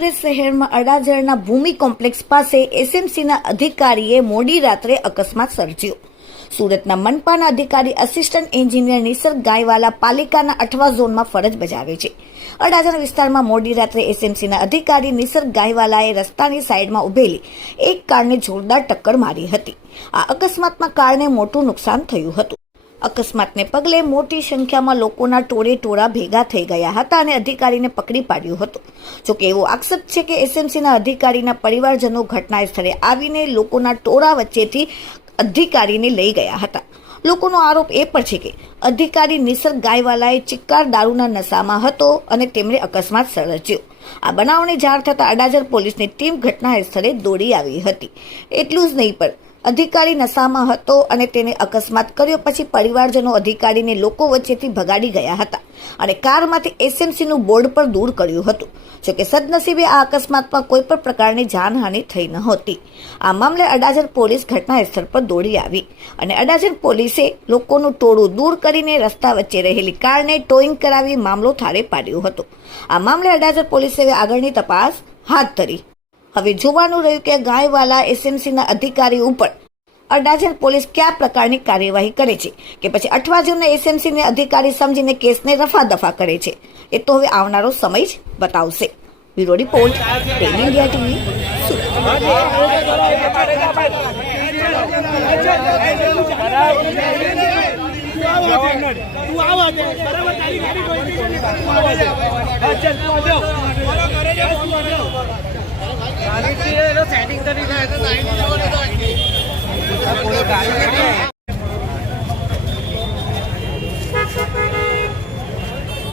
સુરત શહેરમાં અડાજણના ભૂમિ કોમ્પ્લેક્સ પાસે એસએમસીના અધિકારીએ મોડી રાત્રે અકસ્માત સર્જ્યો. સુરતના મનપાના અધિકારી આસિસ્ટન્ટ એન્જિનિયર નિસર્ગ ગાયવાલા પાલિકાના અઠવા ઝોનમાં ફરજ બજાવે છે. અડાજણ વિસ્તારમાં મોડી રાત્રે એસએમસીના અધિકારી નિસર્ગ ગાયવાલાએ રસ્તાની સાઈડમાં ઉભેલી એક કારને જોરદાર ટક્કર મારી હતી. આ અકસ્માતમાં કારને મોટું નુકસાન થયું હતું. અકસ્માતને પગલે મોટી સંખ્યામાં લોકોના ટોળે ટોળા ભેગા થઈ ગયા હતા અને અધિકારીને પકડી પાડ્યો હતો. જોકે એવો આક્ષેપ છે કે એસએમસીના અધિકારીના પરિવારજનો ઘટના સ્થળે આવીને લોકોના ટોળા વચ્ચેથી અધિકારીને લઈ ગયા હતા. લોકોનો આરોપ એ પણ છે કે અધિકારી નિસર્ગ ગાયવાલાએ ચિક્કાર દારૂના નશામાં હતો અને તેમણે અકસ્માત સર્જ્યો. આ બનાવની જાણ થતાં અડાજર પોલીસની ટીમ ઘટના સ્થળે દોડી આવી હતી. એટલું જ નહીં પણ અધિકારી નશામાં હતો અને તેને અકસ્માત કર્યો. પછી પરિવારજનો અધિકારીને લોકો વચ્ચેથી ભગાડી ગયા હતા અને કારમાંથી એસએમસીનું બોર્ડ પણ દૂર કર્યું હતું. જોકે સદનસીબે આ અકસ્માતમાં કોઈ પણ પ્રકારની જાનહાનિ થઈ નહોતી. આ મામલે અડાજણ પોલીસ ઘટના સ્થળ પર દોડી આવી અને અડાજણ પોલીસે લોકોનું ટોળું દૂર કરીને રસ્તા વચ્ચે રહેલી કારને ટોઈંગ કરાવી મામલો થાળે પાડ્યો હતો. આ મામલે અડાજણ પોલીસે આગળની તપાસ હાથ ધરી. હવે જોવાનું રહ્યું કે ગાયવાલા એસએમસીના અધિકારી ઉપર અડાજણ પોલીસ કયા પ્રકારની કાર્યવાહી કરે છે કે પછી અઠવા જૂને એસએમસીને અધિકારી સમજીને કેસને રફાદફા કરે છે? એ તો હવે આવનારો સમય જ બતાવશે. Bureau report India TV, Surat. તું